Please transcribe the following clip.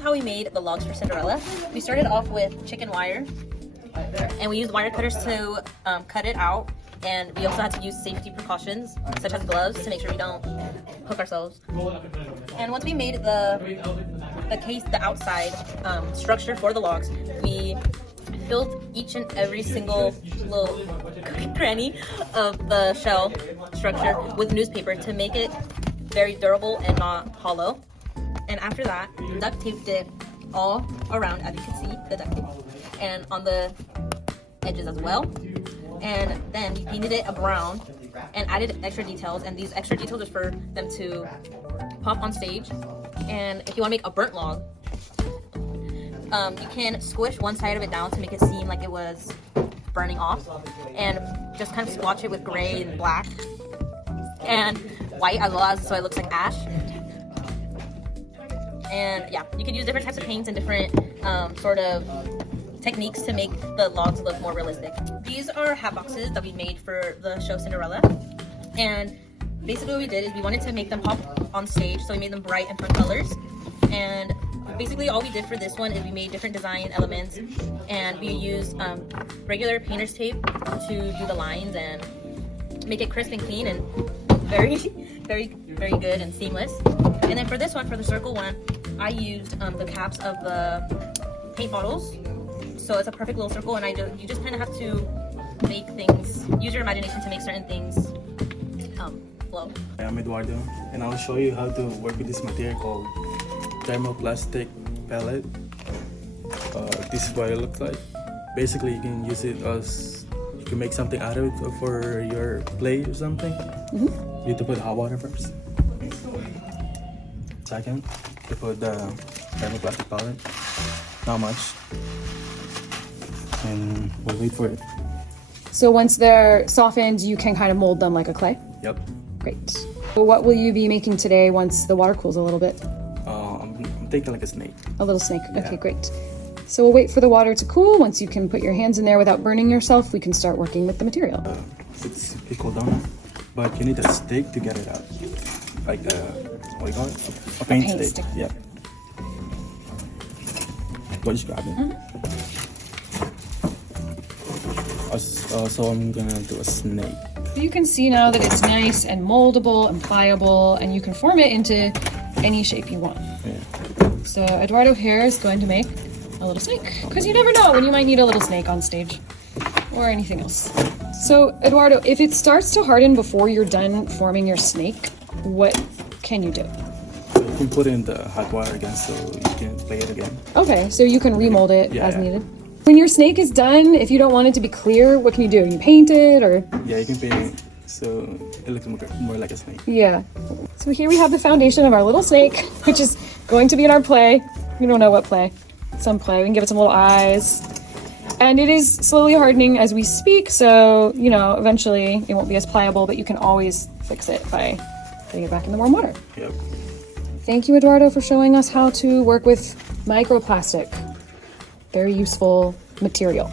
is how we made the logs for Cinderella. We started off with chicken wire, and we used wire cutters to cut it out. And we also had to use safety precautions, such as gloves, to make sure we don't hook ourselves. And once we made the outside structure for the logs, we filled each and every single little cranny of the shell structure with newspaper to make it very durable and not hollow. And after that, duct taped it all around, as you can see, the duct tape, and on the edges as well. And then we painted it a brown and added extra details, and these extra details are for them to pop on stage. And if you want to make a burnt log, you can squish one side of it down to make it seem like it was burning off, and just kind of splotch it with gray and black and white as well, as so it looks like ash. And yeah, you can use different types of paints and different sort of techniques to make the logs look more realistic. These are hat boxes that we made for the show Cinderella, and basically what we did is we wanted to make them pop on stage, so we made them bright and fun colors. And basically all we did for this one is we made different design elements, and we used regular painter's tape to do the lines and make it crisp and clean and very very good and seamless. And then for this one, for the circle one, I used the caps of the paint bottles. So it's a perfect little circle, and you just kind of have to make things, use your imagination to make certain things flow. I'm Eduardo, and I'll show you how to work with this material called thermoplastic pellet. This is what it looks like. Basically, you can use it as, you can make something out of it for your play or something. You have to put hot water first. Second, you put the thermoplastic pellet. Not much. And we'll wait for it. So once they're softened, you can kind of mold them like a clay? Yep. Great. So what will you be making today once the water cools a little bit? I'm thinking like a snake. A little snake. Yeah. Okay, great. So we'll wait for the water to cool. Once you can put your hands in there without burning yourself, we can start working with the material. It's cool down, but you need a stick to get it out. Like what do you call it? A paint stick. Yeah. Go, just grab it. So I'm gonna do a snake. You can see now that it's nice and moldable and pliable, and you can form it into any shape you want. Yeah. So Eduardo here is going to make a little snake, because you never know when you might need a little snake on stage or anything else. So Eduardo, if it starts to harden before you're done forming your snake, what can you do? So you can put it in the hot water again so you can play it again. Okay, so you can remold it as Yeah. needed. When your snake is done, if you don't want it to be clear, what can you do? You paint it, or? Yeah, you can paint it so it looks more like a snake. Yeah. So here we have the foundation of our little snake, which is going to be in our play. We don't know what play. Some play. We can give it some little eyes. And it is slowly hardening as we speak, so, you know, eventually it won't be as pliable, but you can always fix it by putting it back in the warm water. Yep. Thank you, Eduardo, for showing us how to work with microplastic. Very useful material.